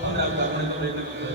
apapun agamanya mereka juga.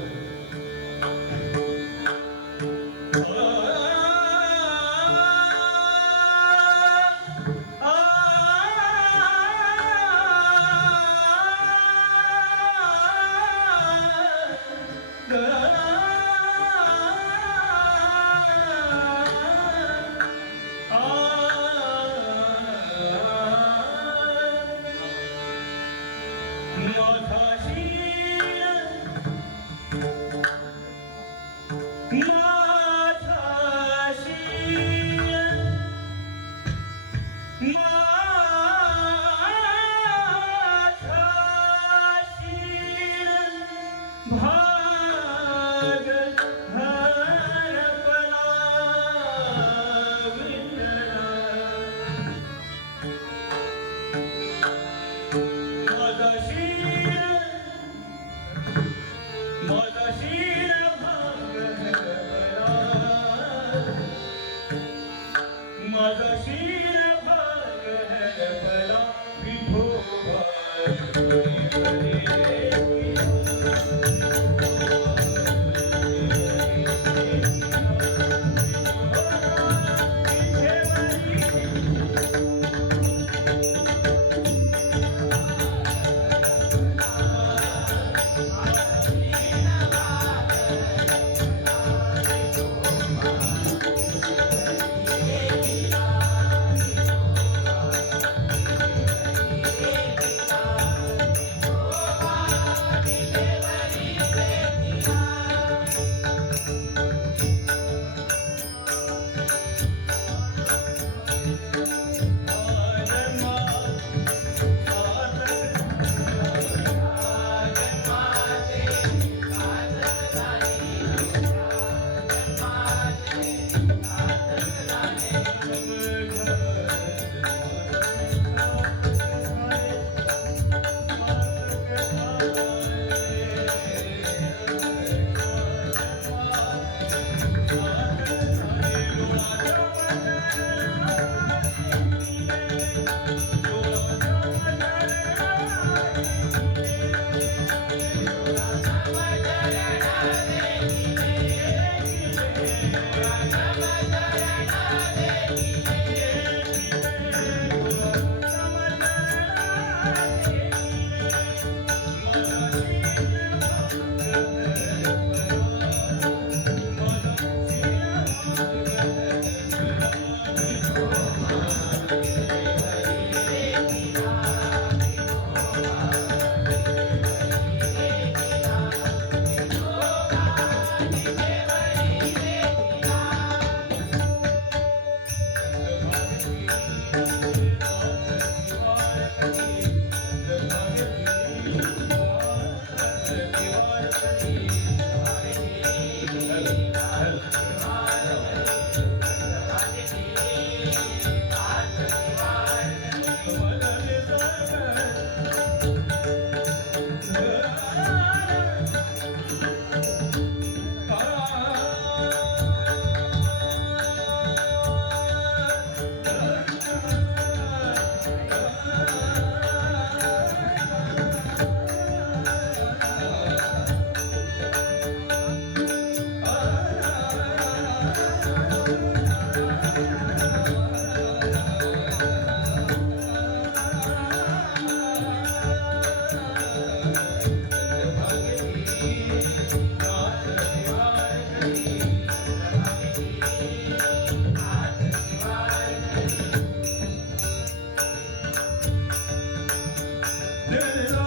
Hey,